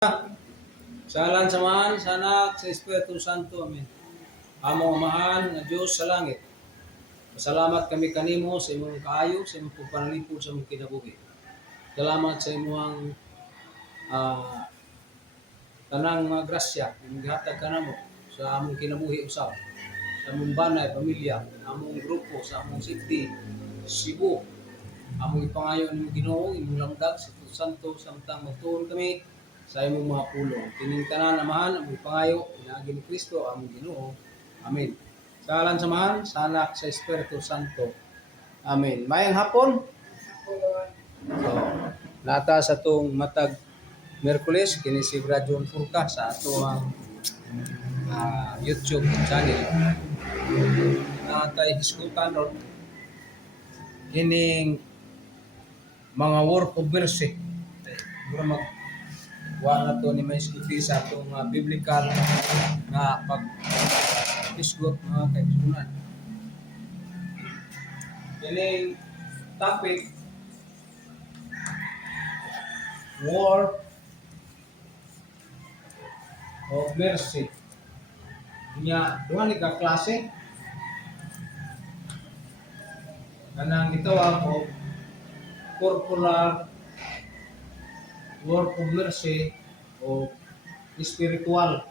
Sa alan samahan, sa anak, sa Espiritu Santo. Amen. Among amahan nga Diyos sa langit. Pasalamat kami kanimo sa imong kaayo, sa imong pagpanalipod sa imong kinabuhi. Salamat sa imong tanang mga grasya, imong gihatag kanamo sa among kinabuhi usab. Sa among banay, pamilya, among grupo, sa among city, Cebu. Among ipangayo nimo Ginoo, imong lamdag sa Espiritu Santo samtang magtuon kami sa imong mga pulong. Kining tanan amahan among ipangayo pinaagi ni Kristo among Ginoo. Amen. Sa alan samahan, sa anak, sa Espiritu Santo. Amen. Mayang hapon. So, nata sa tong matag Merkules kini si Brajon Furka sa atong YouTube channel. Natay diskutan ron ining mga work of mercy. Mura magwa na to ni may iskuti sa atong biblical na pag-isgot mga kaigsunan. Ining topic, work of mercy. Nya, duha ni ka klase. Kanang gitawag og corporal work of mercy o spiritual.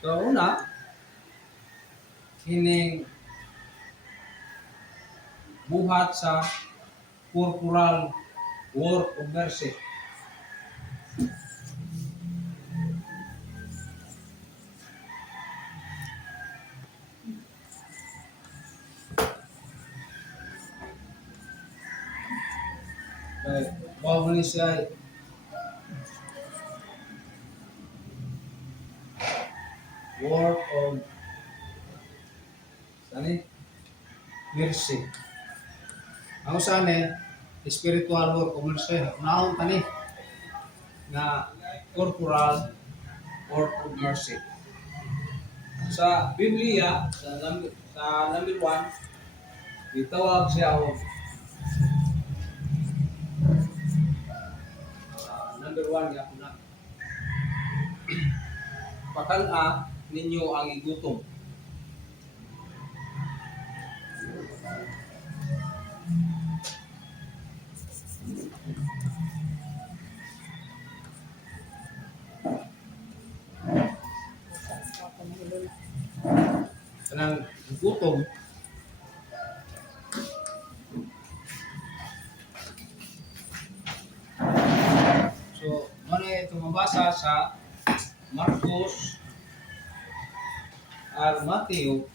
So una, kining buhat sa corporal work of mercy. Bawa ni siya work of mercy. Ang usane spiritual work of mercy. Naon tani na corporal work of mercy. Sa Biblia, sa number 1, itawag siya o number 1 ya na. Pakala ninyo ang igutom. Kanang gutom so ano ito mabasa sa Marcos at Mateo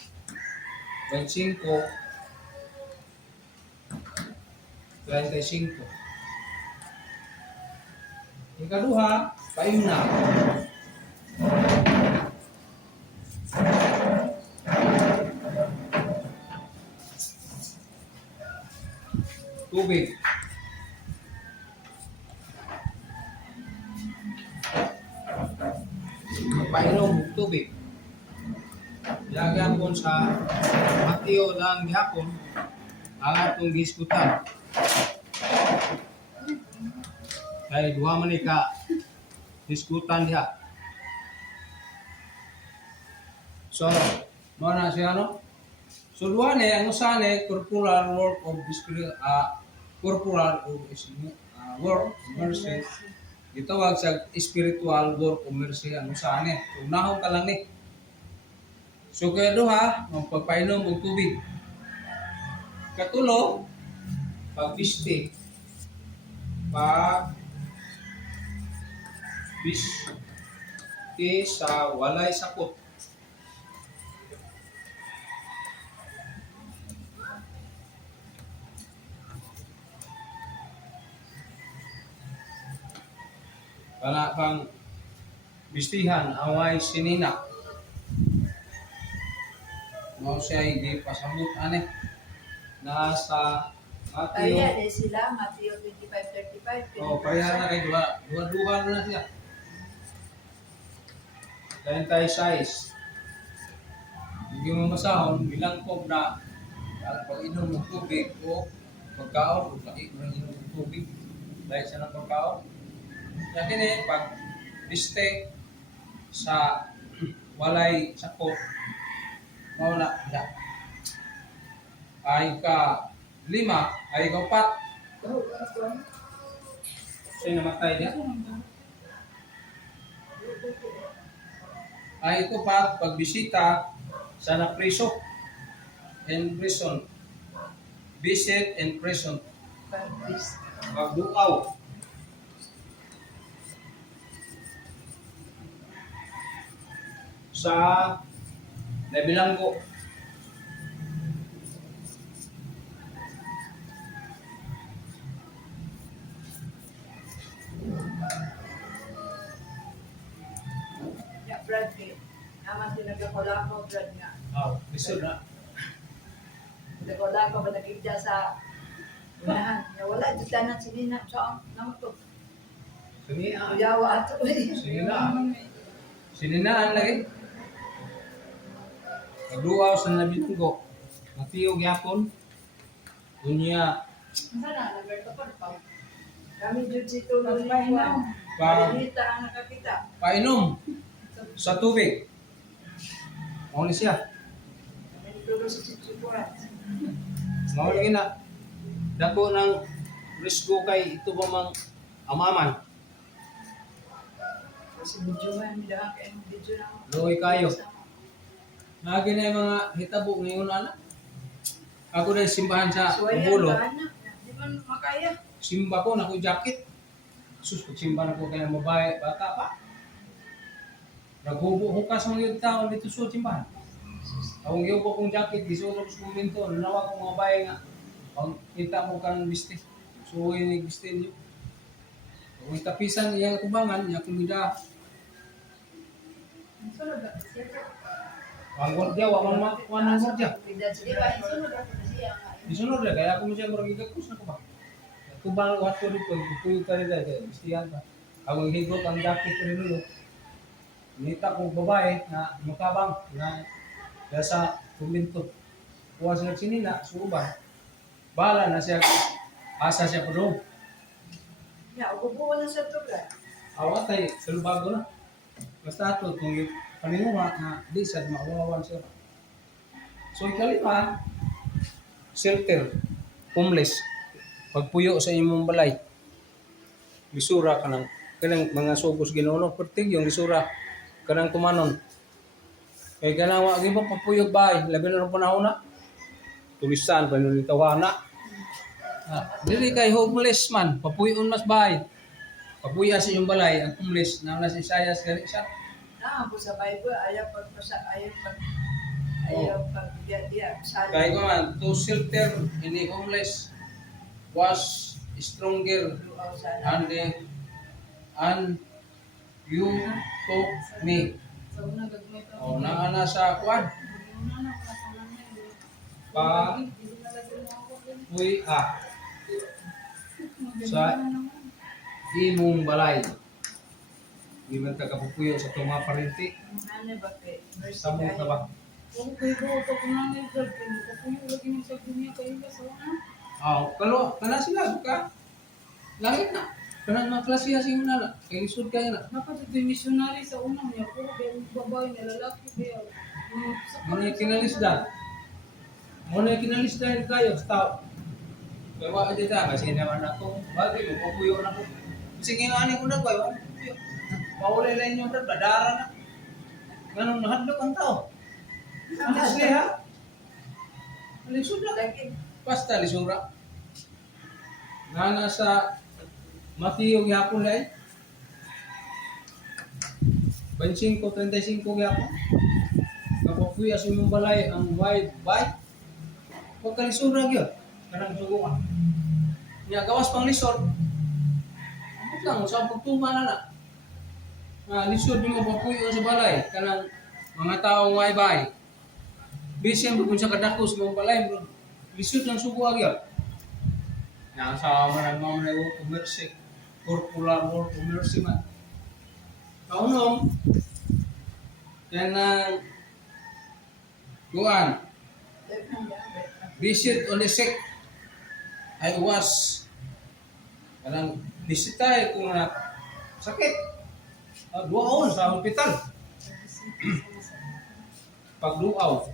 25:35. Ikaduha, paimna. Tubig. Painom tubig. Lagyan po sa Mateo lang gihapon ang atong giskutan. Kaya duha man ka diskutan diha. So, mo na siya no? So duha ni ang usane corporal work of corporal work mercy. Gitawag sa spiritual work of mercy ang usane. So unahon ka lang ni. So kaya duha, magpapainom og tubig. Katulo, pag-piste. Pag-piste sa walay sakot. Para kang bistihan, away sinina. Mao siya hindi pasabot ani. Nasa Mateo. Kaya din sila, Mateo 25:35. Oh, kaya na kay duha na siya. 36. Hindi mo masahon, bilang po na pag-inom ng tubig o pagkaon, ug laki man inom og tubig. Dahil sa nang pagkaon. Sa kini pag biste sa walay sakop mao na da. Ay ka lima, ay ka upat. Sino namatay niya? Ay ito pa pagbisita sa napriso and prison. Visit and prison. Pagduaw. Sa Nabilanggo. Ya, Brad, naman tinagkakulako, Brad nga. Lisod na. Nagkakulako ba nakikita sa unahan. Ya, wala, dito na sinina. So, naman to. Sige na. Kuyawa ato eh. Sige na. Sininaan lagi. Pagduaw sa Nabilanggo. Matiyog yapon. Unya Sana, nagberto pa. Kami dito si Tulo Lingwan. Pag- Palita ang nakakita. painom sa tubig. Mao ni siya. Kami Tulo sa Chichipuan. Mao lagi na. Dako ng risgo kay ito ba mang amaman. Kasi medyo man, midaan kayo ng video na. Luoy kayo. Nagi na yung mga hitabo ngayon ana. Ako na simbahan sa So, ayan, Ubulo. anak. Di man makaya. Simba ko na ko jacket. Sus pag simba na ko kaya mabae bata pa. Naghubo hukas mga yung tao dito sa simbahan. Ang giubo kong jacket gisuot ko sa minto nawa ko mga bae nga. Pag kita mo kan biste. So ini biste niyo. Kung tapisan iyang kubangan, niya kumida. Sunod ba? Siya. Ang gordya, wala man ang gordya. Di ba, sunod ako na siya nga. Disunod na, kaya ako mo siya maragigapos na ko ba? Kubang ko ato rito, ikuyo ka rin dahil, istiyan ka. Ako higot ang jacket rin nilo. Nita kong babae na makabang na sa kuminto. Kuha siya sinina, suruban. Bahala na siya, asa siya po doon. Ya, ububuo na sa tuga. Awatay, salubago na. Basta ato, kung paninuma na di siya makawawan siya. So ikalima, shelter, homeless. Pagpuyo sa imong balay. Lisura ka ng kanang mga sugos Ginoo pertig yung lisura kanang tumanon. Kay kanang wa gyud papuyog bahay, labi na ro panahon na. Tulisan pa ni tawana. Dili kay homeless man, papuyon mas bahay. Papuya sa imong balay ang homeless na si Isaias gani siya. Na, ako sa Bible, ayaw pag diya, Kay ko man to shelter any homeless was stronger luaw sana. and you to me. O na sa kwan. Pa uy sa imong balay. Di man ka kapupuyo sa itong mga parinti. Ano ba kay? Mercy Samong ka ba? Kalau kana sila ka. Langit na. Kana mga klase ya sing na. Kay lisod kaya na. Missionary sa unang niya, puro kaya babae na lalaki kaya. Muna kinalisdan. Muna kinalisdan kayo sa tao. Kaya wa aja ta kasi naman ako. Bagay mo pupuyo na ko. Sige nga ani ko na kayo. Paulay lang yung badara na. Ganun nahadlok ang tao. Alis ha. Alisod na. Lagi. Basta lisura. Nga sa Matthew gihapon ay 25-35 gihapon. Kapapuya sa imong balay ang wide bite. Huwag ka lisura gyud. Kanang sugungan. Nya gawas pang lisod. Amot lang sa pagtuma na. Lisod mo papuyo sa balay kanang mga taong wide bite. Bisan kung sa kadakos mong balay bro. Lisod lang sugo gyud. Yang sama ng mga komersi, corporal or komersi man. Kaunom, kanang kuan, visit on the sick. I was kanang bisitay kung na sakit. Duaon sa hospital. Pagduaw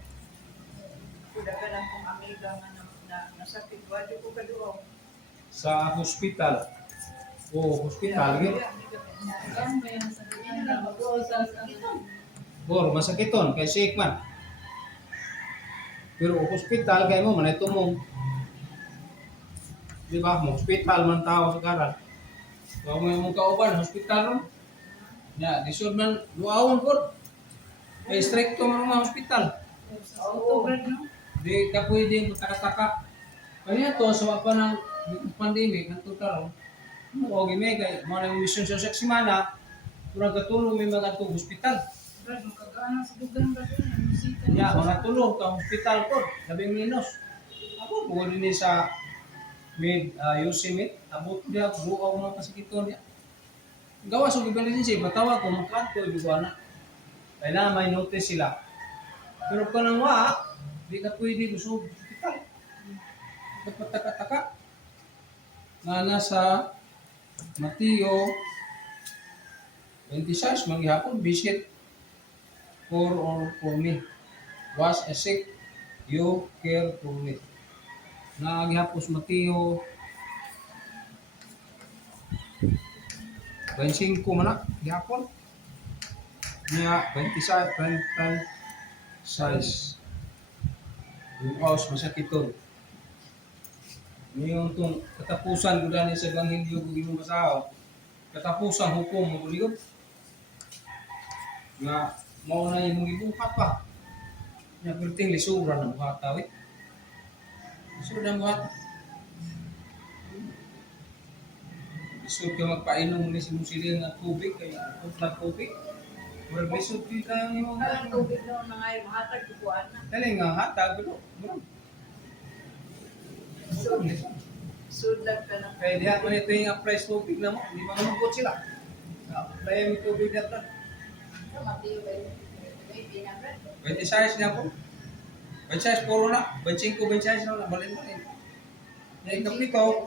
Kuda ka lang kung amiga nga nasakit. Wadi ko kaduaw. sa hospital. O hospital gid. Saan ba yan sa Pilipinas? Bor masakiton kay sick man. Pero hospital kay mo manay tumong. Di ba? Mo hospital man tao sa karan. Wa mo imong kauban hospital ron. Ya, disod man duawon pod. Kay stricto man ang mga hospital. October, no? Di ka pwedeng magtaka-taka. Kaya to sa pa ng pandemic ang total. Mo gimi kay mo na mission sa semana. Turang katulong may mga atong hospital. Brad, makagaana sa dugan ba doon? Ang bisita niya. Ya, mga tulong ka hospital po, labing minus. Ako, buwan din sa Yosemite, abot niya, bukaw mga kasakiton niya. Gawa sa emergency, matawag ko, magkanto, di ko na. Kailangan may notice sila. Pero kung nang di ka pwede gusto hospital. Dapat taka-taka. Nga nasa Mateo 26, maghihapon, visit for me. Was a sick, you care for me. Nagihapos Mateo 25 man na, gihapon. Niya 26, 26. Bukaws masakiton. Ngayon itong katapusan ko dahil sa Ebanghelyo kung imong basaho, katapusan hukom mo kuligod. Nga, mauna yung ibuhat pa. Nga perting lisura ng buhat tawit. Lisura ng buhat. Lisod ka magpainom ni sinusiling ng tubig, kaya utlag tubig. Murag lisod ka yung imong Kalang tubig noon na ngayon, mahatag duguan na. dali nga hatag pero murag. Sudag ka lang. Kaya diha man ito yung price tubig na mo, hindi mangamugot sila. Kaya may tubig dito. Sa Mateo ba yun? May Brad. 26 niya po. 26 puro na. 25, 26 na. Balin-balin. Yung kapito,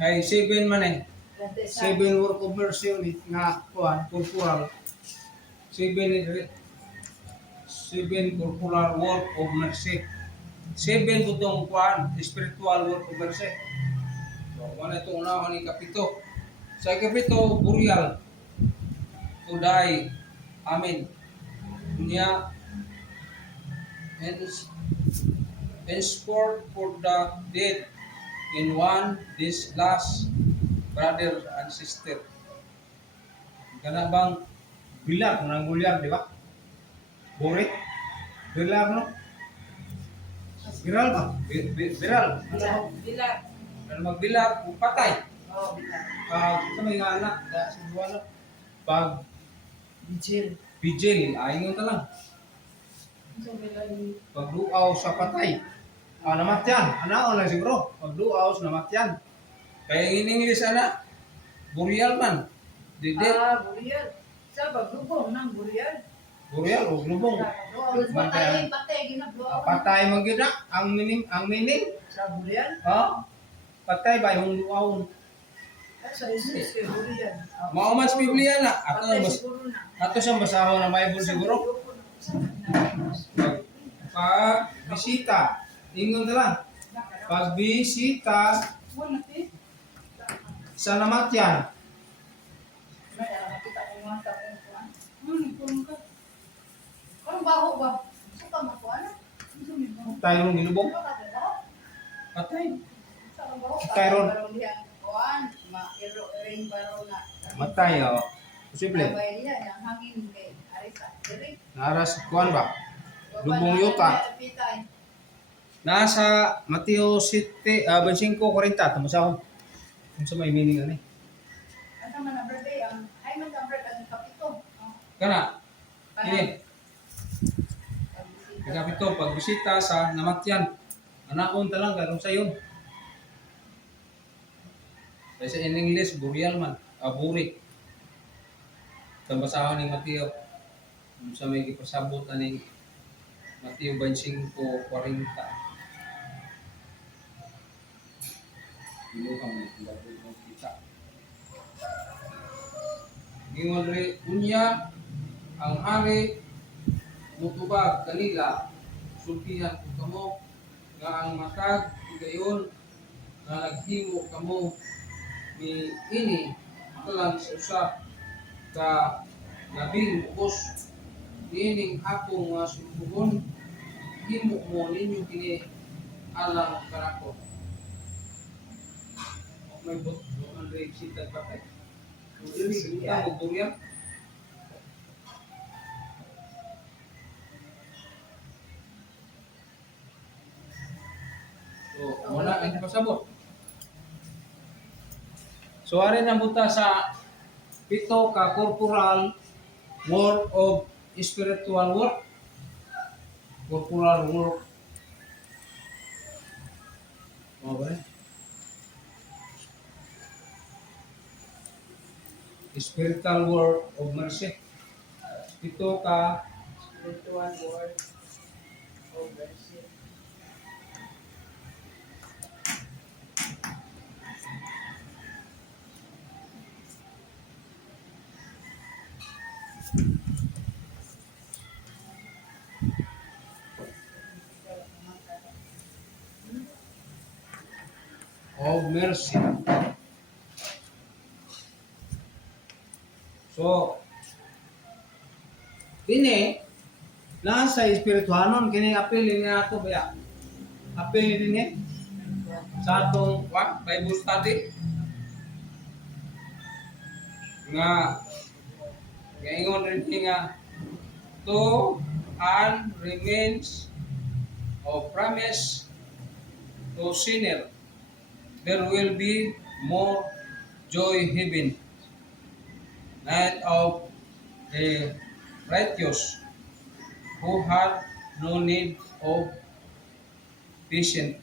kay 7 man eh. 7 work of mercy yun eh. Nga, kuhan, corporal. 7 corporal work of mercy. 7 butong kuhan, spiritual work of mercy. So, wala ito unahan ni kapito. Sa kapito, burial. To die. Amen. Niya, henceforth for the dead in one this last brother and sister. Kana bang bilar nang gulyar di ba? Borit. Bilar no? Viral ba? Viral. Bilat. Ano magbilar kung patay. Oh, bilang. Sa may anak, sa buwan pag Vigil. vigil, ayun ka lang. So, bilang Pagduaw sa patay. Namatyan. Anaon lang siguro. Pagduaw sa namatyan. Kaya in English, burial man. Didi. Burial. Sa baglubong ng burial. Burial o glubong. Patay, ginagawa. Patay man gina. Ang meaning. Sa burial. Patay ba yung duawon. Sa isis kay burial. Mauman sa Biblia na. Patay siguro na. Ato siyang basahon ng Bible siguro. Pag bisita. Ingon na lang. Pag bisita wala eh. sa namatyan. May nakita ko nga sa kung Nagpurong ka. Anong baho ba? Gusto ka makuha na? Tayo nung ginubong. Ano ka ba? Patay. Sa baho? Tyron. Parang diyan. Kuhaan. Ma-ring baro na. Matay, posible. Sabay niya, yung hangin kay Arisa. Diri. Naras, kuan ba? Lubong yuta. Nasa Mateo 7, 25:40. Tumasahon. Kung sa may meaning ano eh. Ano man ang birthday? Ay man ang birthday ang kapito. Kana, ini. Kapito, pagbisita sa namatyan. Anaon talang galong sayon. Kasi in English, burial man. Buri. Tambasahon ni Mateo. Kung sa may ipasabot na ni Mateo 25:40. Inuha mo yung baboy mo kita. Ingon ri unya ang hari mutubag kanila sultihan ko kamo nga ang matag gayon nga naghimo kamo ni ini kalang sa usa ka labing ubos nining akong mga sulbugon himo mo ninyo kini alang kanako. May bot ang reksita pa kay. Dili kita mo burya. So, wala ang pasabot. So, ari na buta sa pito ka corporal work of spiritual work. Corporal work. Okay. Spiritual work of mercy. Pito ka Spiritual word of mercy. of mercy. So, dini nasa espirituhanon kini apil ni ato baya. Apil dinhi sa atong Bible study nga ingon rin nga to and remains of promise to sinner there will be more joy heaven and of the righteous who had no need of patient.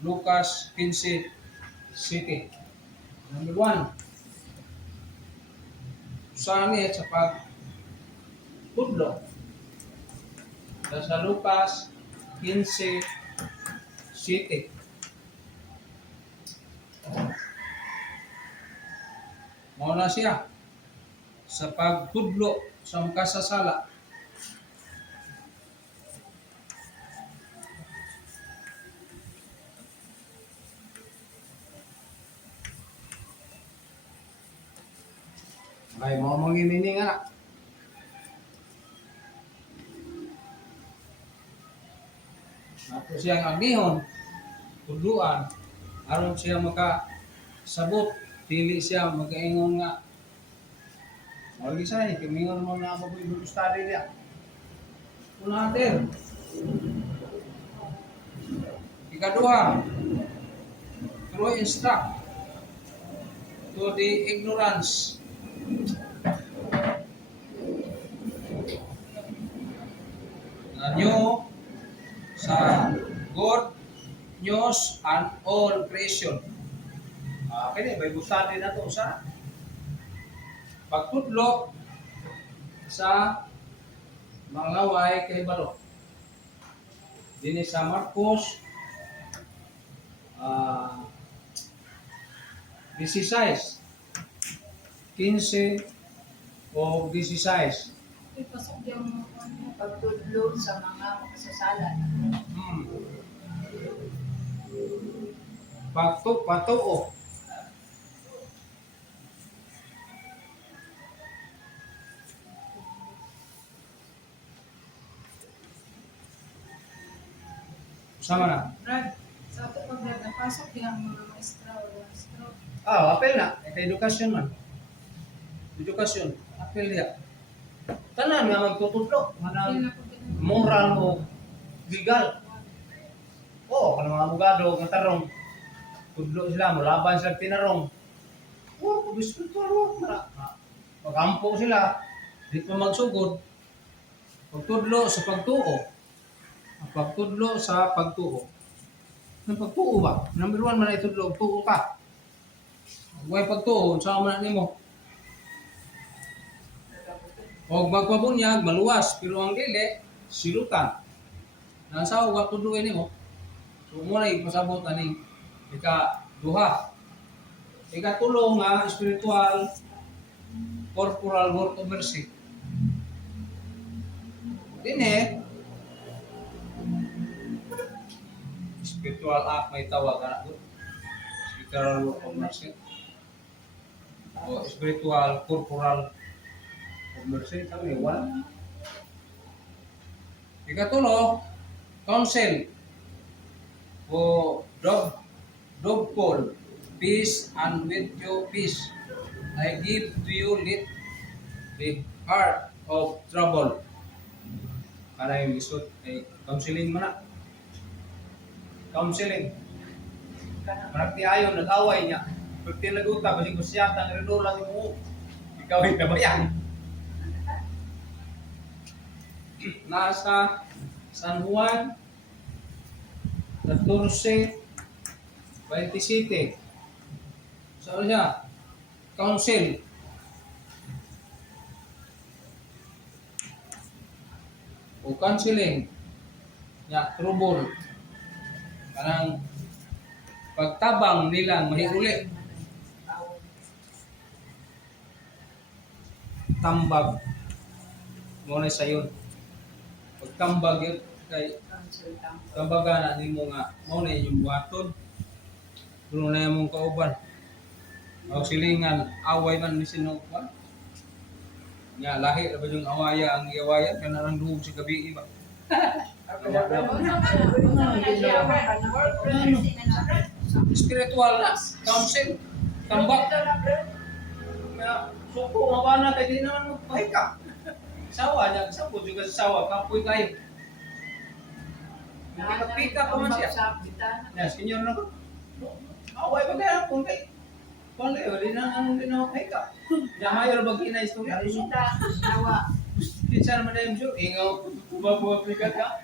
Lucas 15:7. Number 1. Saan sa pagpudlo? Sa Lucas 15:7. Mao na siya sa pagpudlo sa makasasala. Ay, mau mangimini nga. Ato siyang agnihon, tudluan, aron siya makasabot, dili siya magaingon nga. Mawagi siya, kimingon mo na ako Bible study niya. Una natin. Ikaduha, to instruct to the ignorance. Nyo sa God, news, and all creation. Kaya Bible study na to sa pagtudlo sa mga way kay balo. Dini sa Marcos 16, 15 o 16. Ipasok yung ano. Pagtudlo sa mga makasasala. Patuo. Sama na. Brad, sa ato pag napasok yung mga maestra o maestro. Apel na. Ito edukasyon man. Edukasyon. Apel niya. Tanan nga magtutudlo. Kaya Manang na po din. moral o legal. Oo, kanang mga abogado, ng tarong. Tudlo sila, mulaban sila tinarong. Oo, pag-spiritual work na. Magampo sila. Di pa magsugod. Pagtudlo sa pagtuo. Ang pagtudlo sa pagtuo. Ang pagtuo ba? Number 1 man ay tudlo, tuo ka. Huwag pagtuo, saan man nimo. O magpabunyag, maluwas, pero ang dili, silutan. Nang sa huwag tudloin nimo. So muna ipasabot aning ika Duha. Ikatulo nga spiritual corporal work of mercy. Dini spiritual act may tawag ana do. Spiritual work of mercy. O spiritual corporal of mercy kami wala. Ikatulo, counsel o dog call, peace and with you peace. I give to you let the heart of trouble. Para yung isot ay counseling man na. Counseling. Maragti ayon, nag-away niya. Pagti nag-uta, kasi kung siya tang rinula mo, ikaw ay nabayan. Nasa San Juan 14, 27. So siya, counsel. O counseling. Ya, trouble. Kanang pagtabang nilang mahiguli. Tambag. Muna sa yun. Pagtambag yun, kay tambaga na nimo nga muna yung buhaton. Puno na yung mong kauban. O silingan, away man ni sinukuan. Nga, lahi na ba yung awaya ang iawayan? Kana lang duhog sa gabi iba. Spiritual na, counsel, tambak. Suko, mabana kay di naman magpahika. Sawa niya, sabot juga sa sawa, kapoy kayo. Pika pa man siya. Yes, kinyo na ko. Away ba kaya kung kay kung kayo, di na makahika. Yamayo na bagay na istorya. Kinsa naman na yung sure, ingaw, bumabuaplikat ka.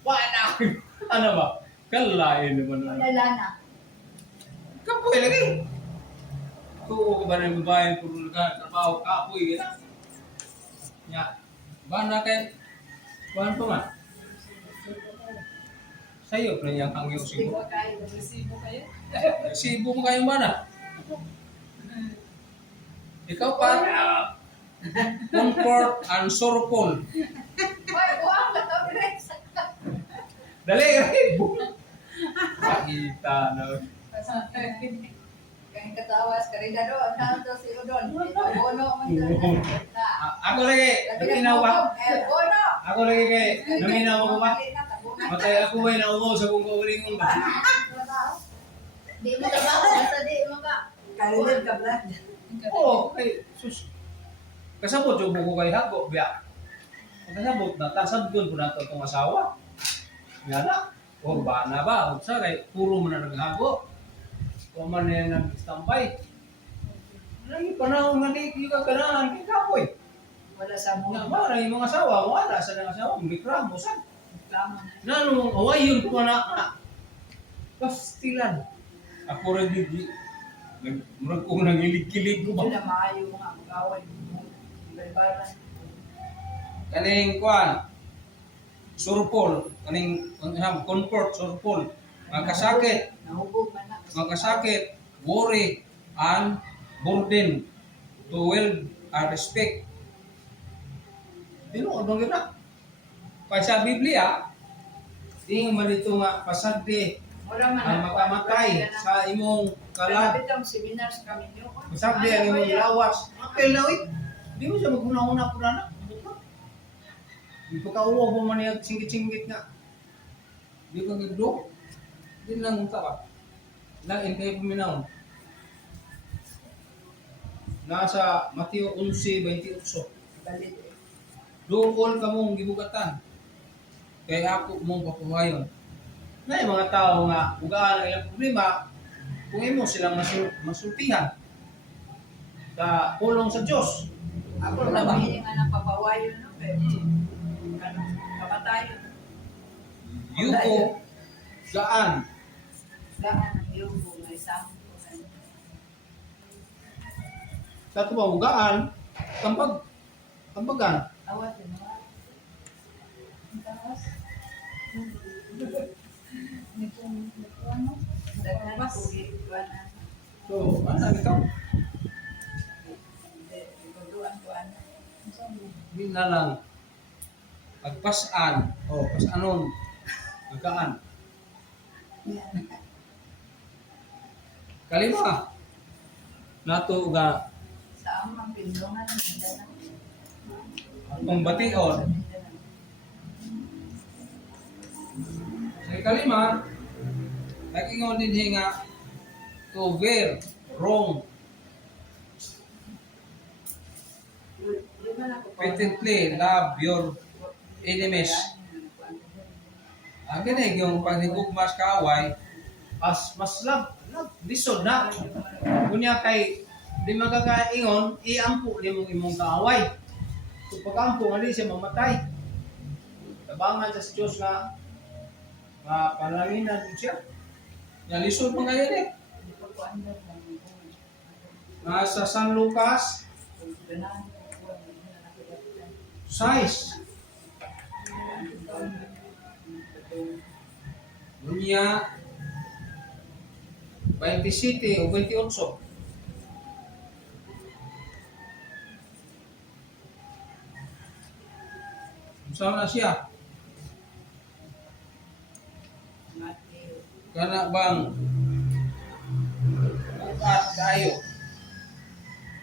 Wala! Ano ba? Kalain naman na. Lalana. Kapoy lagi. Tuo ka ba ng babae, puro trabaho, kapoy, gina. Ya, ba na kay, kuhan pa man. Sa'yo, pa niyang kang yung sibo. Sibo mo kayong bana. Ikaw pa, comfort and sorrowful. Dali, ribo. Pakita na. Kaya katawas, karida doon, nando si Udon. Bono man doon. Ako lagi, naminaw ba? Bono! Ako lagi kay, naminaw ako ba? Matay ako ba na umo sa kung kaulingon ba? Di mo ka ba? Basta di mo ka. Kalilid ka ba? Oo, kay sus. Kasabot yung buko kay Hago, biya. Kasabot na, tasab doon po nato itong asawa. Nga na, o ba na ba? O sa kay, puro mo na naghago. O man na nag-stampay. Lagi panahon nga di ka ganahan kay Kapoy. Wala sa mo. Nga ba, na yung mga asawa, wala sa ng asawa, mikra mo, saan? Tama na. Na nung awayon ko na, pastilan. Ako rin di, murag ko nangilig-kilig ko Hindi ba? na maayo mga mag-away. Iba-ibaran. Kaning kuan, surpol, kaning comfort, surpol, magkasakit, Nahubog man na. magkasakit, worry, and burden, to will and respect. Dino, dong kita. Kaya sa Biblia, tingin man dito nga pasagdi Mura man ang makamatay sa imong kalat. Kalabit ang seminar sa kami niyo. Pasagdi ang imong lawas. Apel na wait. Di mo siya maghuna-huna po na. Di pa kauwa po man yung singgit-singgit nga. Di ka gagdo. Di lang unta ka. Lang intay puminaw. Nasa Mateo 11:28. Balit. Doon ka mong gibugatan. Kaya ako mong papuhayon. Na yung mga tao nga, ugaan ang ilang problema, kung imo silang masultihan sa pulong sa Diyos. Ako Wala ba? nabili nga ng papawayo no. Ano, kamatayon. Yuko, gaan. Gaan ang yugo nga isang Sa ito ba, ugaan, tambagan. awat din naman. Tapos, ano? Daghan po gikuan. So, ano ito? Ikuduan ko ana. Hindi na lang. Pagpasan. O, pasanon. Magkaan. Kalima. Nato nga Sa amang pindungan nila na. atong bation. Sa kalima, nag-ingon din nga to veer, wrong, patently love your enemies. Ang ganun yung paghigugmas kaaway, mas love, lisod na. Kunya kay di magkakaingon, iampo di mong imong kaaway. So pag-ampo, nga di siya mamatay. Tabangan sa Diyos nga pananginan siya. Nga lisod mga yan eh. Nga sa San Lucas 6. Dunya 27 o 28. Saan na siya? Kana bang bukat kayo?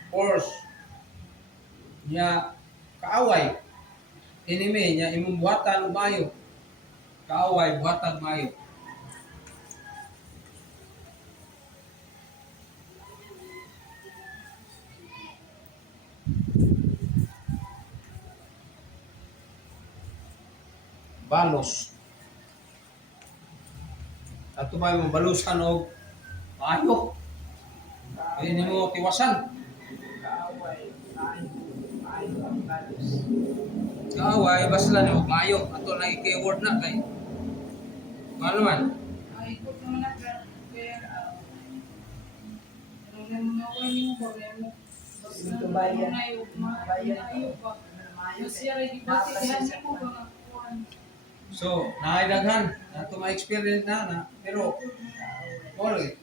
Force niya kaaway. Enemy niya imong buhatan umayo. Kaaway buhatan umayo. Balos. Ato ba yung balusan o maayo? Hindi mo tiwasan. Kaaway, basta lang yung maayo. Ato na i-keyword na kay. Ano man? Ay, ikot naman na kaya naway niyo ba mo? Basta Ito bayan. maayo pa. Masya rin di ba titihan mo ba nga kuhan? So, nakidaghan. Ato ma-experience na. Pero, sorry.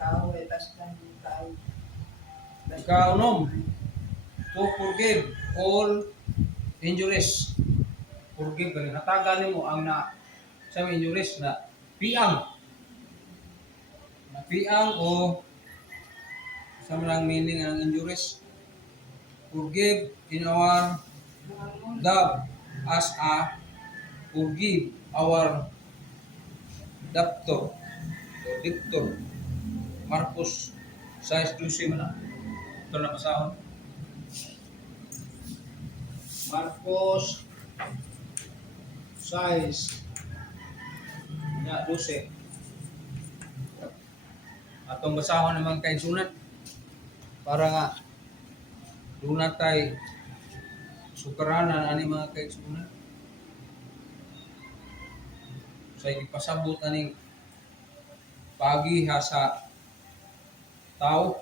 Kaaway basta kaaway. Ikaunom, to forgive all injuries. Forgive ka rin. Hatagan mo ang sa injuries na piang. Na piang o sa malang meaning ang injuries. Forgive in our love as a forgive our debtor. Debtor. Marcos 6:12 man. Ito na basahon. Marcos 6 na 12. Atong basahon naman kay sunat para nga dunat tay sukaranan ani mga kay sunat. Sa ipasabot aning pagiha sa tao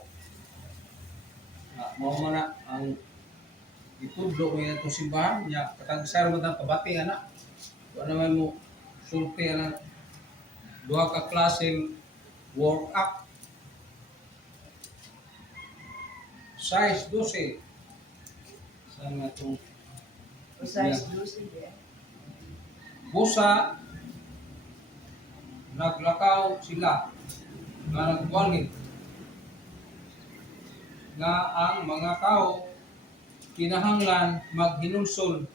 na mao man na ang itudlo mo itong simbahan niya katagsar mo ng kabati anak wala naman mo sulti anak duha ka klaseng work up 6:12 saan nga itong Size 12 eh. busa naglakaw sila nga nagwangit nga ang mga tao kinahanglan maghinulsol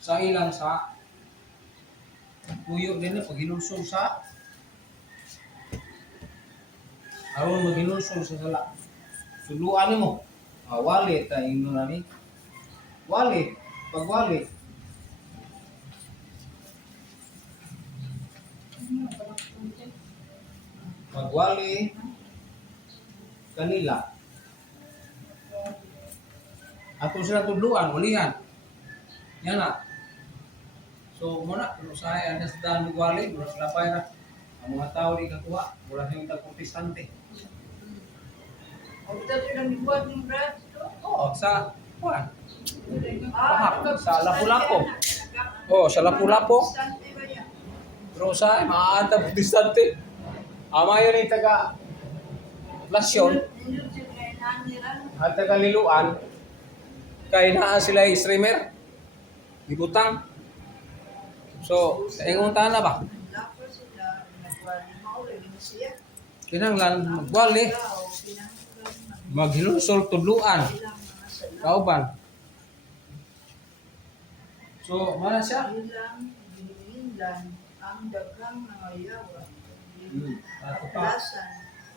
sa ilang sa puyo din na paghinulsol sa aron maghinulsol sa sala suluan mo wallet ta ino nani wallet pag wallet magwali kanila ato sila tudluan ulihan yan na so muna kung saya na sa daan magwali mula sila pa ang mga tao di kakuha mula sa yung tagputistante O ito lang dibuat ng brad to. oo sa kuhan Ah, sa Lapu-Lapu. Sa Lapu-Lapu. Pero sa maaanta protestante. Amayo ni taga Lasyon at taga Liluan kay naa sila streamer. Gibutang. So, ingon ta na ba? Lapo sila, nagwali, maulay din siya. Kinanglan magwali, maghinusol tudluan, kauban. So, mana siya? Ilang ginilindan ang daghang nangayawa. Ako pa. Lasan.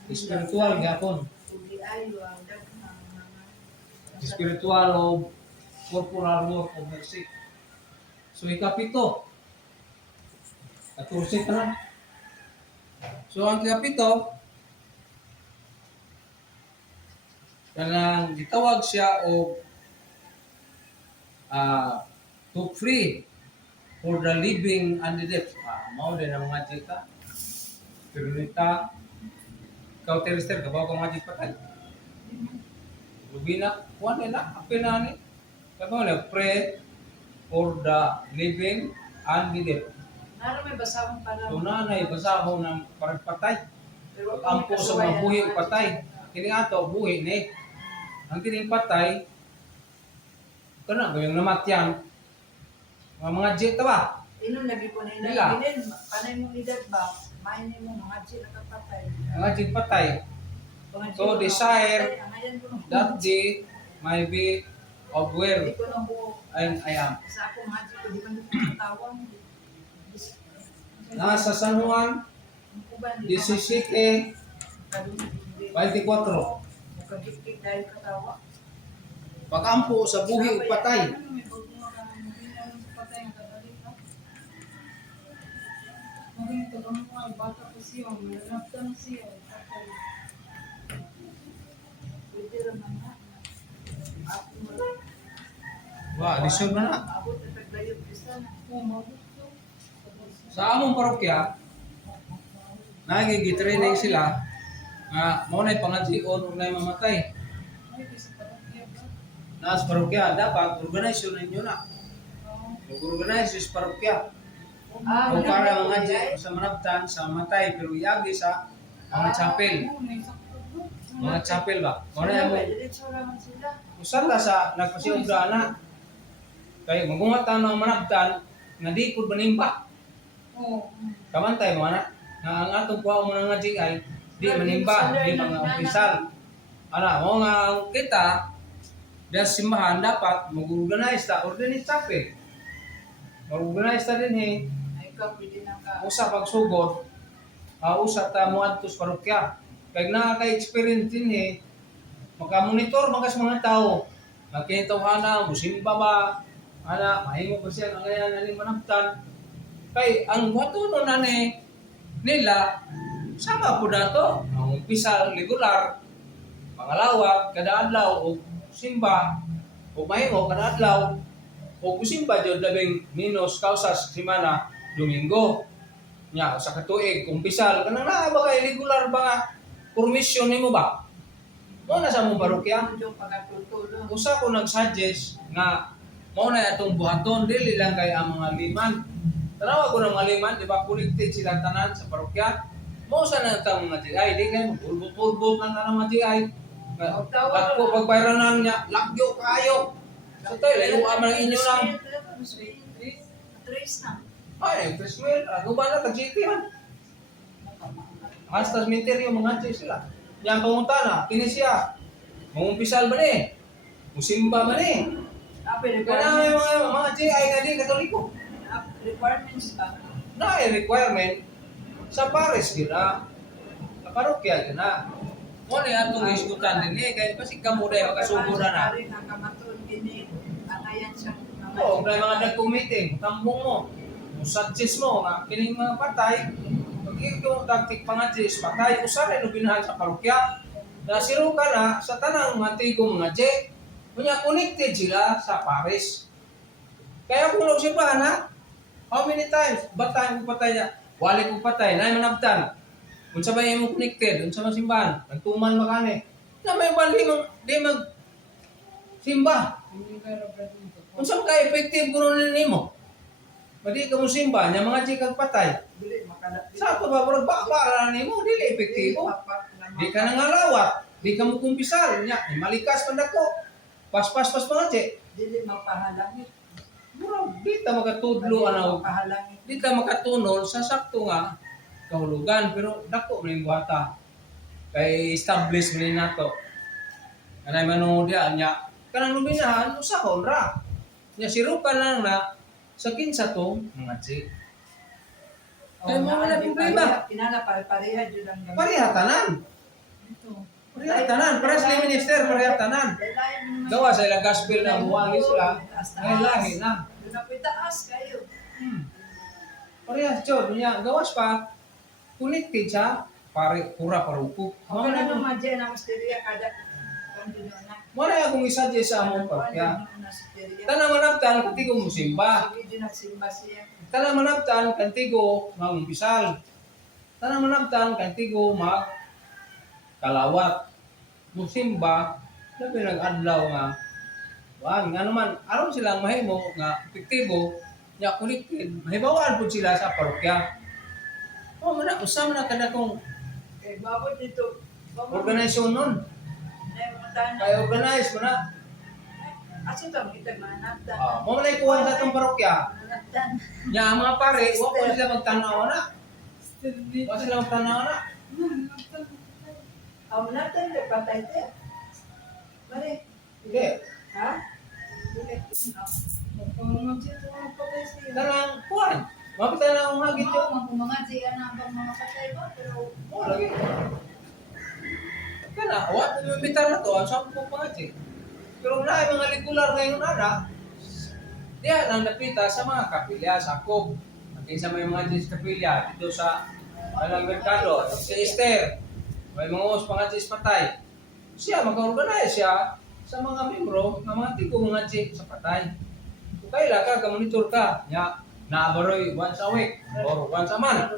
Spiritual gyapon. Uli ayo ang daghang mga Spiritual o corporal work of mercy. So, ikapito. 14 pa na. So, ang ikapito, kanang gitawag siya o to free for the living and the dead. Mao din ang mga jita. Pero nita, ikaw terester, kabaw ka mga jita patay. Lubina, kuwan nila, apin na ni. Kabaw na, pray for the living and the dead. Nara may basahon para. So nanay, basaho ng parang patay. Pero Ampo sa mga buhi o patay. Kini ato, buhi ni. Ang kining patay, kana ba yung namatyan? Mga jita ba? Ino lagi po na Nila. ilaginin. Panay mong edad ba? Main mo mga G nakapatay. Mga jita patay. Mga G So, nakapatay, desire ang ayan ko ng- That day may be of Hindi where ko nang buo. I am. Sa ako mga G ko, di man dito tawang. Nasa San Juan, 17, 24. Magkagikik dahil katawa. Pag-ampo sa buhi o patay. Pwede naman na. Ako mo. Wa, lisod na na. Abot na paglayog isa na. Sa among parokya, nagigitraining sila nga mo na pangadjion ug nay mamatay. Nas parokya dapat organisasyon ninyo na. Mag-organize sa parokya. O para mga sa manabtan sa matay pero yagi sa mga chapel. Mga chapel ba? Mo na mo Diretso naman sila. usan ta sa nagpasiugda na. Kay magungatan mga manabtan nga di pud manimba. Kamantay mo na nga ang atong kuha mo nga GI di manimba, di mga opisyal. Ana mo nga kita da simbahan dapat mag-organize ta organize chapel. Mag-organize ta din Ay ka pwede na ka. usa pagsugod, usa ta mo adto sa parokya. Kay nakaka-experience din makamonitor mga sa mga tao. Nakitawhana, musimba ba, ana, mahimo ba siya ang ngayon na manabtan. Kay ang watuno na nila, sama po dato, ang umpisa regular, mga lawak, kada adlaw, o simba, o mahimo kada adlaw, o kusimba dyan labing minus kausas simana, Domingo. Nya, sa katuig, umpisal, kanang naa ba kay regular ba nga, permission nimo ba? Mo na sa mong parokya. Yung pagkatutulo. Usa ko nag-suggest nga mao na atong buhaton dili lang kay ang mga liman. Tanawa ko ng mga liman, di ba connected sila tanan sa parokya. Mao sa na tang mga GI, di kay pulbot-pulbot lang ang mga GI. Ako pagbayranan niya, lagyo kayo. So tayo, layo aman ang inyo lang. Trace na. Ay, Christmas, ano ba na, tag-GT man. Hasta cemetery mga GI sila. Yang pangunta na, kini siya. Mangumpisal ba ni? Musimba ba ni? Ape Kana may mga GI nga di katoliko. requirements ba? Na requirement sa pares gina. Sa parokya gina. Mo ni atong isgutan din kay pasig kamo day makasugod na. Ari nakamaton din anayan siya. Oo, kay mga nag-meeting, tambong mo. Suggest mo nga kining mga patay pag ikaw dagtik pangadjis patay usaray no binahan sa parokya. Nasiro ka na sa tanang antigong mga je. Kunya connected sila sa pares. Kaya kung nagsimbahan ha, how many times? Ba't tayo kong patay niya? Wali kong patay, na manabtan. Kung sabay mo connected, kung sa simbahan, nagtuman makani. Na may bali di mag simba. Kung saan ka effective kung nila mo? Pwede ka mo simba, niya mga chikag patay. Dili makalapit. Sa to ba murag ba nimo dili epektibo. Di ka nangalawat, di ka mo kumpisal nya, malikas man dako. Pas mga che. Dili mapahalangit. Murag di ta makatudlo ano, Mapahalangit. di ta makatunol sa sakto nga kahulugan pero dako man yung buhata. Kay establish man nato. Kanay manood yan nya kanang luminahan usahon ra. Nya sirukan lang na sa kinsa to mga che. Kaya mo wala problema. Kinala pareha jud ang gamit. Pareha tanan. Pareha tanan, pareha sa minister, pareha tanan. Gawa sa ilang gospel na buwangi sila, ngayon lahi na. Doon na po'y taas kayo. Parehas jud niya, gawas pa, connected siya, pare, pura parupo. Ako na nung madya na misterya kada kung na. Wala akong isa sa among parkya. Tanang manaptan, kantigo mo simba. Sige, nagsimba siya. Tanang manaptan, kantigo mangumpisal. Tanang manaptan, kantigo mag kalawat. Musimba, labi nag-adlaw nga. Wan, nga naman, aron silang mahimo nga epektibo, nya connected, mahibawaan po sila sa parokya. O, usama na kada kong Kay babot dito. organisasyon nun. Kaya organize mo na. Aso to, kita manatan. Mo na ikuha sa itong parokya. Manatan. Nya ang mga pare, huwag po sila magtanaw na. Huwag sila magtanaw na. Ang manatan, kay patay te. Mare. Hindi. Ha? Tanang, kuhan. Mapita na akong hagit yun. Oo, lagi. Kana, huwag po mimitar na to. Ang sabi ko pa nga, pero na mga regular ngayon, ana, diyan ang napita sa mga kapilya, sa Cob. At sa may mga Diyos kapilya, dito sa Alang Mercado, si Esther, may mga os mga Diyos patay. Siya, mag-organize siya sa mga membro ng mga tigo mga Diyos sa patay. Kung kailan ka, ka-monitor ka, niya, naabaroy once a week or once a month.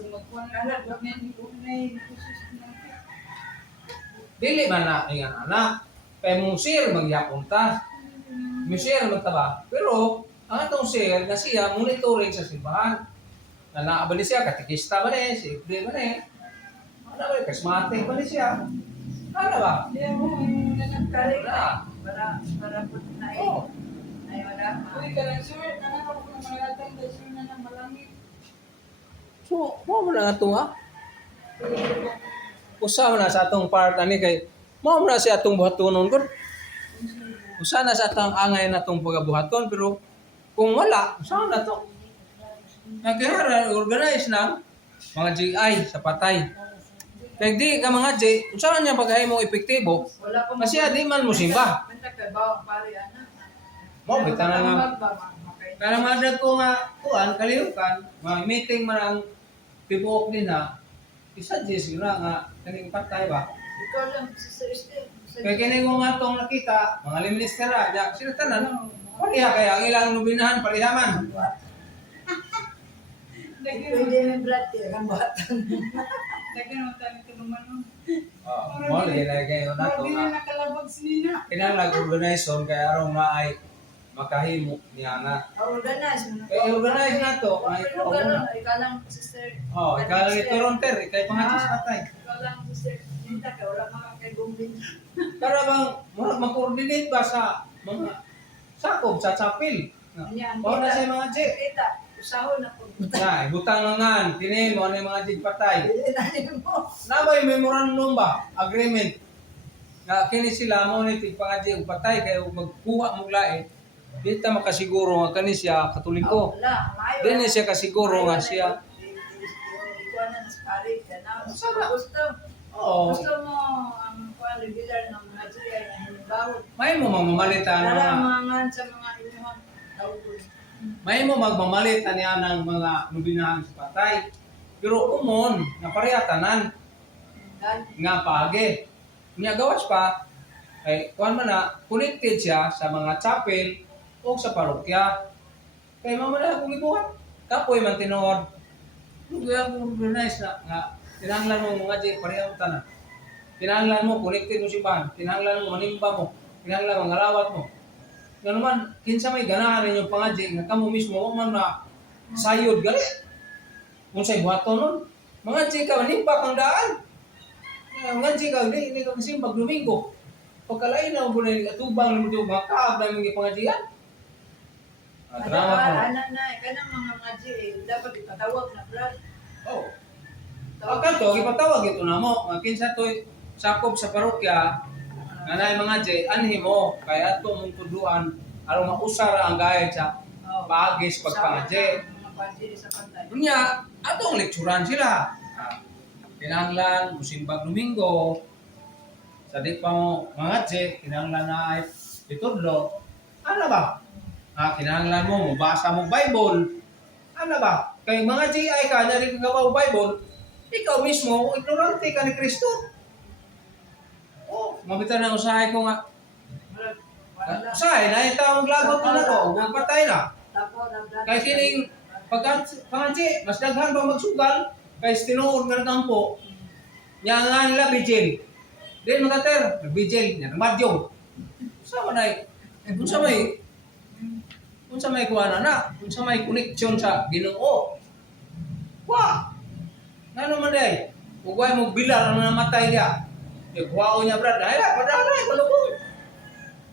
Dili man na ingan anak. Kay mong sir magyapunta. Musir magtaba. Pero ang atong sir na siya monitoring sa simbahan. Na naaba ni siya katikista ba ni, siyempre ba ni. Ano ba, charismatic ba ni siya? Ano ba? Para po na eh. Oo. Ay, wala. So, mo na nga ito ha? Usa na sa atong part ani kay mo na sa atong buhatonon kun. Usa na sa atong angay na atong pagabuhaton pero kung wala, usa na to. Nagkahara organize na mga GI sa patay. Kaya di ka mga J, usahan niya pagkain mo epektibo. Wala pa Kasi di man mo simba. Menta kay bawang pare ana. Mo bita na nga. Kaya madag ko nga kuan kalihukan, mga meeting man ang tibuok din ha. Isa-suggest ko na nga kaning patay ba. Ikaw lang sa Esther. Kaya kini ko nga tong nakita, mga minister ra, sila tanan. Pareha kaya ang ilang nubinahan parehaman. Pwede may brate ang batan. Mo lagi kayo na to. Kinahanglan organization kaya aron na ay makahimo niya na. Organize mo. Kaya organize na to. Ay, Pero gano'n, ikaw lang, sister. oh, ikaw ni Toronter, ikay pangatis patay. Ikaw lang, sister. Minta ka, wala mga kay Gumbin. Para bang murag mag-coordinate ba sa mga sakop sa chapel. Mao na sa mga J. Kita, usahon na po. Nay, butang langan, kini mo na mga J patay. Hindi na mo. Nabay memorandum ba? Agreement. Nga kini sila mo ni tigpangadji og patay kay magkuha mo lain. Di ta makasiguro nga kani siya katoliko. Wala, mayo. Di na siya kasiguro nga siya. Ikaw na nas pare. Sana. Gusto. Oo. Gusto mo ang kuwan regular ng mga jiya na halimbawa. May mo mamamalit ang Para mga mga sa mga inyong tawag. may mo magmamalit niya ng mga nubinahan sa patay. Pero umon na pareha tanan nga paagi. Nya gawas pa ay kuan man na connected siya sa mga chapel o sa parokya. Kay mama na kung ibuhat. Kapoy man tinuod. Lugoy ang organize na nga kinahanglan mo mga di pareha mo tanan. Kinahanglan mo connected mo simbahan. Kinahanglan mo manimba mo. Kinahanglan mo ngalawat mo. Nga naman, kinsa may ganahan ninyong pangadji nga kamo mismo wa man na sayod gali. Kung sa'y buhaton nun, Mga chika, manimpa kang daan. Mga chika, hindi ka kasimpag Domingo. Pagkalain na mo na atubang mo ito, mga kaab na mga pangajian. Drama ko. Anak na, kanang mga ngaji dapat ipatawag na brad. Oh. Akan to, ipatawag ito na mo. Nga kinsa to sakop sa parokya, nga na mga jay, anhi mo, kaya ato mong tuduan, aron mausara ang gayad sa paagis pagpangaje. Mga pagdi sa pantay. Kunya, atong lekturan sila. Kinahanglan, musimbag Domingo, sa di pa mo mangaje, kinahanglan na ay itudlo. Ano ba? Kinahanglan mo, mabasa mo Bible. Ano ba? Kay mga GI ka, na rin kagawa Bible, ikaw mismo, ignorante ka ni Kristo. Oh, mabitan na usahay ko nga. Usahay, na yung taong lagot ko na ko, huwag patay na. Kay kining pangaji, mas daghan ba magsugal, kay tinuod nga nagkampo, niya nga nila bijil. Then magater, nagbijil, niya nagmadyong. Sama na unsa may kuana na, unsa may connection sa Ginoo. Wa. Ngano man day? Ugay mo bilar na namatay dia. Kuwao niya brad, ay padalay malubong.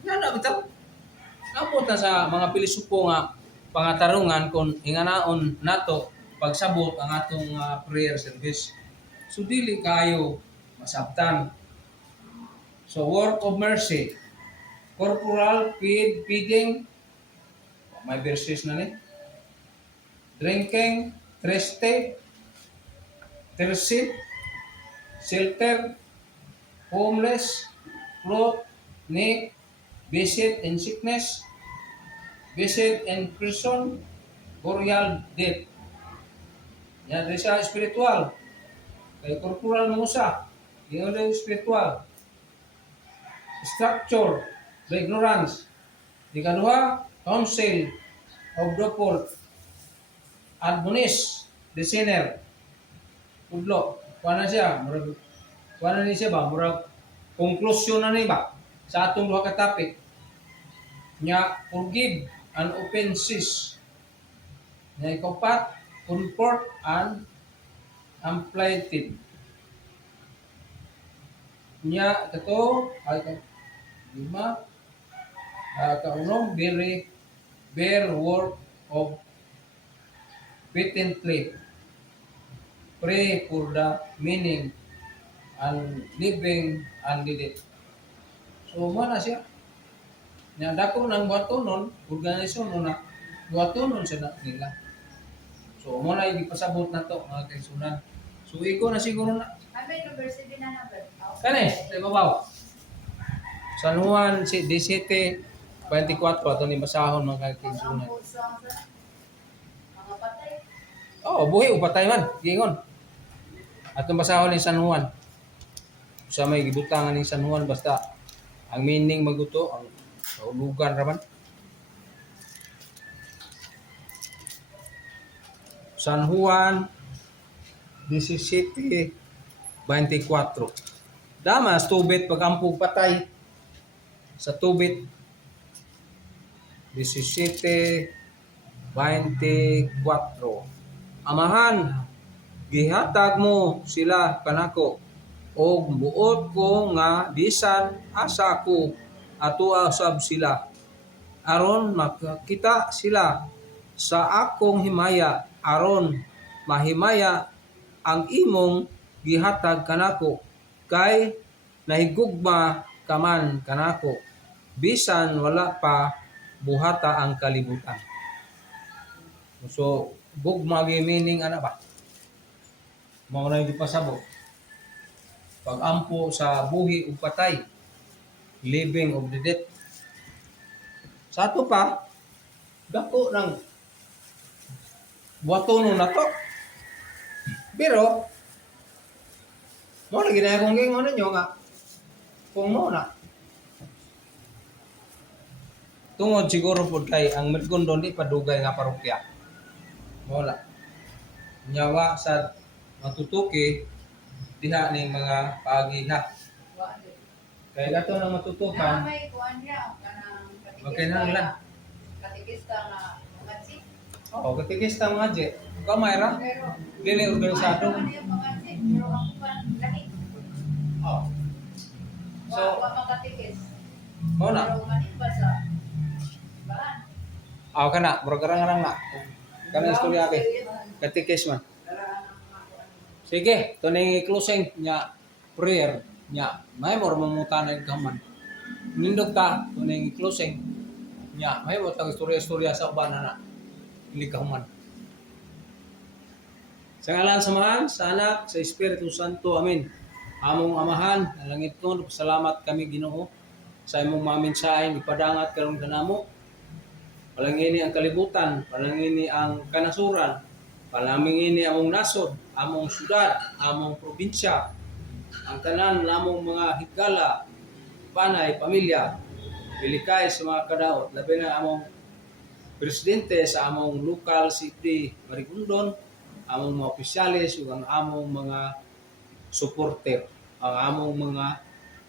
Yana bitaw. Napot na sa mga pilisupo nga pangatarungan kung inganaon nato pagsabot ang atong prayer service. So dili kayo masabtan. So work of mercy, corporal feeding, may verses na ni. Drinking, triste, thirst, shelter, homeless, cloth, need, visit in sickness, visit in prison, burial, death. Yan rin siya spiritual. Kay corporal mo sa, yun rin spiritual. Structure, the ignorance. Ikaduha, counsel of the fault. Admonish the sinner. Udlo. Kuha na siya. Kuha na siya ba? Murag conclusion na ni ba? Sa atong duha ka topic. Nya, forgive and offenses. Nya, ikapat, comfort and ampliative. Nya, kato, ay, lima, kaunong, bear work of patently. Pray for the meaning and living and did it. So, mo na siya. Nya, dako ng buhatonon, organisasyon mo na, buhatonon siya nila. So, mo na ipasabot na to, mga kaisunan. So, iko na siguro na. May university na number. Kani, sa ibabaw. San Juan 17, 24, ito ni basahon mga kaisunan. Mga patay. Oo, buhi, upatay man. Gingon. At ang basahon ni San Juan. Sa may gibutangan ni San Juan, basta ang meaning maguto, ang kaulugan raman. San Juan 17, 24. Damas, tubit pag-ampog patay sa tubit. 17, 24. Amahan, gihatag mo sila kanako og buot ko nga bisan asa ko atua sab sila aron makakita sila sa akong himaya aron mahimaya ang imong gihatag kanako kay nahigugma kaman kanako bisan wala pa buhata ang kalibutan. So gugma gi meaning ana ba? Mao na gipasabot. Pag-ampo sa buhi ug patay, living of the dead. Sa ato pa, dako ng buhatonon na to. Pero, mo na ginaya kong gingon ninyo nga, kung mo na. Tungod siguro po kay ang Mergundo di padugay nga parokya. Mo na. Nyawa sa matutuki diha ning mga pagiha. Kaya gato nang matutukan. May kuan niya kanang Okay na lang. katikista nga ngaji. Oo, katigis ta mga je. Kamay ra. Pero, Dili organisado. ano yung mga sin, pero ako pa, lahi. Oh. So, Wa makatikis. mao na. Pero manin ba sa bahan? Aw kana, murag-arang na. Kana istorya kay katikis man. Daraan ang mga kuan. Sige, tuning closing nya prayer nya may more mamutan ang kaman. Nindog ta tuning closing nya may mo tang istorya-istorya sa uban na hindi kahuman. Sa ngalan samahan, sa anak, sa Espiritu Santo, amin. Among amahan, langit nun, salamat kami Ginoo sa imong maminsahin, ipadangat karong kanamo. Palangini ang kalibutan, palangini ang kanasuran, palangini among nasod, among syudad, among probinsya, ang tanan namong mga higala, panay, pamilya, bilikay sa mga kadaot, labi na among presidente sa among local city Marigondon, among mga opisyalis, ug ang among mga supporter, ang among mga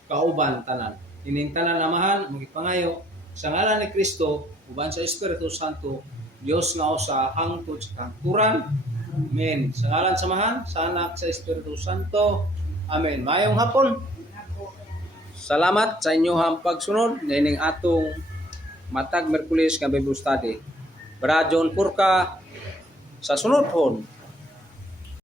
kauban tanan. Ining tanan amahan, magipangayo sa ngalan ni Kristo, uban sa Espiritu Santo, Dios nga usa hangtod sa katuran. Amen. Sa ngalan samahan, sa anak, sa Espiritu Santo. Amen. Mayong hapon. Salamat sa inyong pagsunod nining atong matag Merkulis nga Bible study. Brad John Purka sa sunod hon.